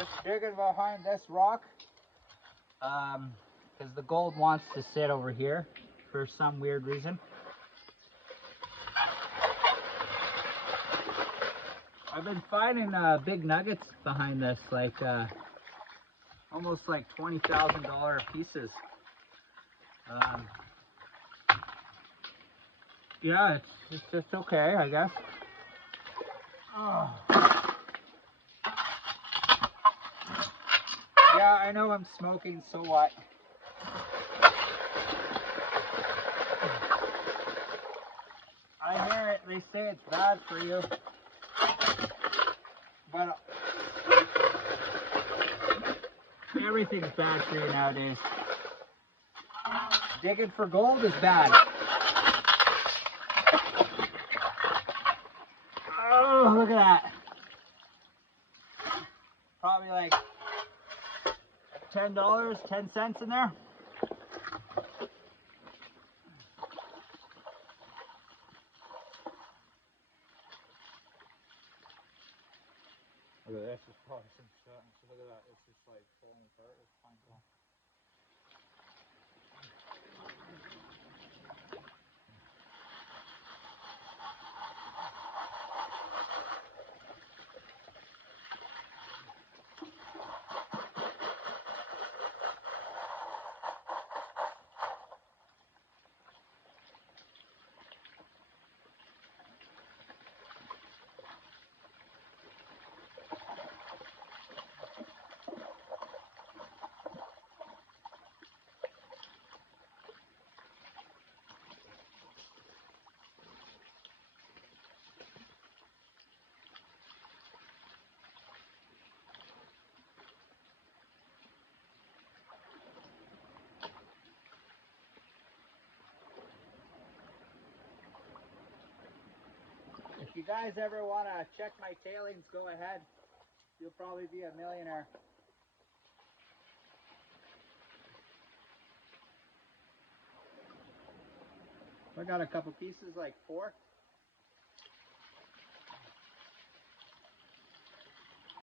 Just digging behind this rock. Because the gold wants to sit over here for some weird reason. I've been finding big nuggets behind this, like almost like $20,000 pieces. Yeah, it's just okay, I guess. Oh. Yeah, I know I'm smoking, so what? I hear it, they say it's bad for you. But everything's bad for you nowadays. Digging for gold is bad. Oh, look at that. Probably like $10, 10 cents in there. Look at this, there's probably some shit. So look at that, it's just like falling apart. It's fine. If you guys ever want to check my tailings, go ahead. You'll probably be a millionaire. I got a couple pieces, like 4.